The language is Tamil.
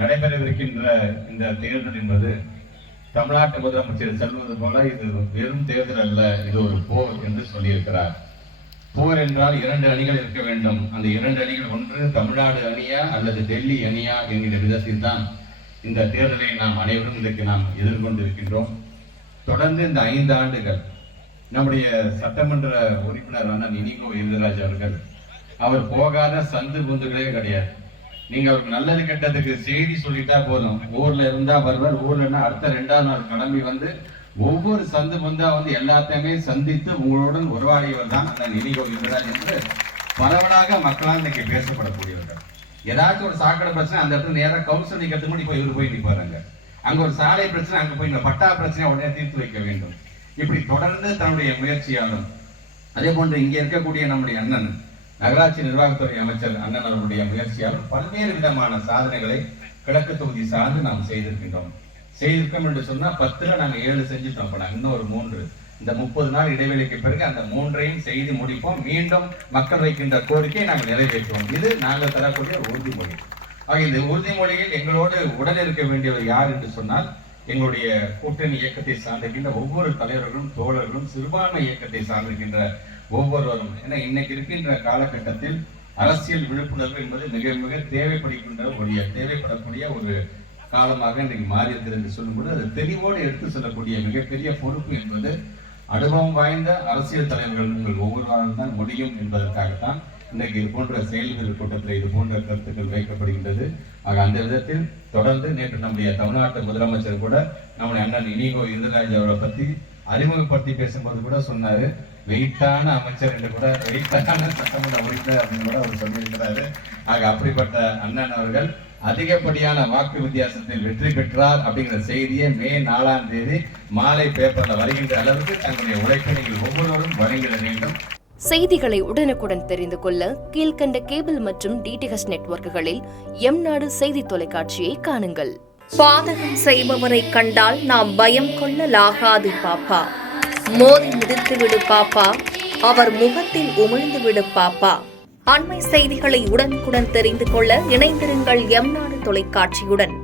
நடைபெறவிருக்கின்ற இந்த தேர்தல் என்பது தமிழ்நாட்டு முதலமைச்சர் சொல்வது போல இது வெறும் தேர்தல் அல்ல, இது ஒரு போர் என்று சொல்லியிருக்கிறார். போர் என்றால் 2 அணிகள் இருக்க வேண்டும். அந்த 2 அணிகள் ஒன்று தமிழ்நாடு அணியா அல்லது டெல்லி அணியா என்கிற விதத்தில் தான் இந்த தேர்தலை நாம் அனைவரும் இன்றைக்கு நாம் எதிர்கொண்டிருக்கின்றோம். தொடர்ந்து இந்த 5 ஆண்டுகள் நம்முடைய சட்டமன்ற உறுப்பினர் அண்ணன் இனிகோ இந்திரராஜ் அவர்கள் அவர் போகாத சந்து புந்துகளே கிடையாது. நீங்க அவருக்கு நல்லது கெட்டதுக்கு செய்தி சொல்லிட்டா போதும், ஊர்ல இருந்தா வருவார், ஊர்லன்னா அடுத்த 2ஆவது நாள் கிளம்பி வந்து ஒவ்வொரு சந்து புந்தா வந்து எல்லாத்தையுமே சந்தித்து உங்களுடன் உருவாடியவர் தான் அண்ணன் இனிகோ இந்திரராஜ் என்று பரவலாக மக்களால் இன்னைக்கு பேசப்படக்கூடியவர்கள். ஏதாச்சும் ஒரு சாக்கடை பிரச்சனை அந்த இடத்துல நேராக கவுன்சில் நிற்கிறதுக்கு முன்னாடி போய் இவர் போய் நிற்பாருங்க. அங்க ஒரு சாலை பிரச்சனை, அங்க போய் இந்த பட்டா பிரச்சனை உடனே தீர்த்து வைக்க வேண்டும். இப்படி தொடர்ந்து தன்னுடைய முயற்சியாலும் அதே போன்று இங்கே இருக்கக்கூடிய நம்முடைய அண்ணன் நகராட்சி நிர்வாகத்துறை அமைச்சர் அண்ணன் அவருடைய முயற்சியாலும் பல்வேறு விதமான சாதனைகளை கிழக்கு தொகுதி சார்ந்து நாம் செய்திருக்கின்றோம் என்று சொன்னா 10ல் நாங்க 7 செஞ்சுட்டோம். இப்ப நாங்க இன்னொரு 3 இந்த 30 நாள் இடைவெளிக்கு பிறகு அந்த 3ஐயும் செய்து முடிப்போம். மீண்டும் மக்கள் வைக்கின்ற கோரிக்கையை நாங்கள் நிறைவேற்றுவோம். இது நாங்கள் தரக்கூடிய ஒரு உறுதிமொழி. ஆக இந்த உறுதிமொழியில் எங்களோடு உடன் இருக்க வேண்டியவர் யார் என்று சொன்னால் எங்களுடைய கூட்டணி இயக்கத்தை சார்ந்திருக்கின்ற ஒவ்வொரு தலைவர்களும் தோழர்களும் சிறுபான்மை இயக்கத்தை சார்ந்திருக்கின்ற ஒவ்வொருவரும். ஏன்னா இன்னைக்கு இருக்கின்ற காலகட்டத்தில் அரசியல் விழிப்புணர்வு என்பது மிக மிக தேவைப்படக்கூடிய ஒரு காலமாக இன்றைக்கு மாறி இருக்கிறது என்று சொல்லும்போது அது தெளிவோடு எடுத்து செல்லக்கூடிய மிகப்பெரிய பொறுப்பு என்பது அனுபவம் வாய்ந்த அரசியல் தலைவர்கள் உங்கள் ஒவ்வொருவரும் தான் முடியும் என்பதற்காகத்தான் இன்றைக்கு இது போன்ற செயல்கள் கூட்டத்தில் இது போன்ற கருத்துக்கள் வைக்கப்படுகின்றது. ஆக அந்த விதத்தில் தொடர்ந்து நேற்று நம்முடைய தமிழ்நாட்டு முதலமைச்சர் கூட நம்முடைய அண்ணன் இனிகோ இந்திரராஜ் அவரை பற்றி அறிமுகப்படுத்தி பேசும்போது கூட சொன்னாரு, வெயிட்டான அமைச்சர் என்று கூட, வெயிட்டான சட்டமன்ற உறுப்பினர் அப்படின்னு கூட அவர் சொல்லியிருக்கிறாரு. ஆக அப்படிப்பட்ட அண்ணன் அவர்கள் அதிகப்படியான வாக்கு வித்தியாசத்தில் வெற்றி பெற்றார் அப்படிங்கிற செய்தியை மே 4ஆம் தேதி மாலை பேப்பர்ல வருகின்ற அளவுக்கு தங்களுடைய உழைப்பை நீங்கள் ஒவ்வொருவரும் வழங்கிட வேண்டும். செய்திகளை உடனுக்குடன் தெரிந்து கொள்ள கீழ்கண்ட கேபிள் மற்றும் டிடிஹெச் நெட்வொர்க்குகளில் எம்நாடு செய்தி தொலைக்காட்சியை காணுங்கள். பாதகம் செய்பவரை கண்டால் நாம் பயம் கொள்ளலாகாது பாப்பா. மோதி மிதித்துவிடு பாப்பா, அவர் முகத்தில் உமிழ்ந்து விடு பாப்பா. அண்மை செய்திகளை உடனுக்குடன் தெரிந்து கொள்ள இணைந்திருங்கள் எம்நாடு தொலைக்காட்சியுடன்.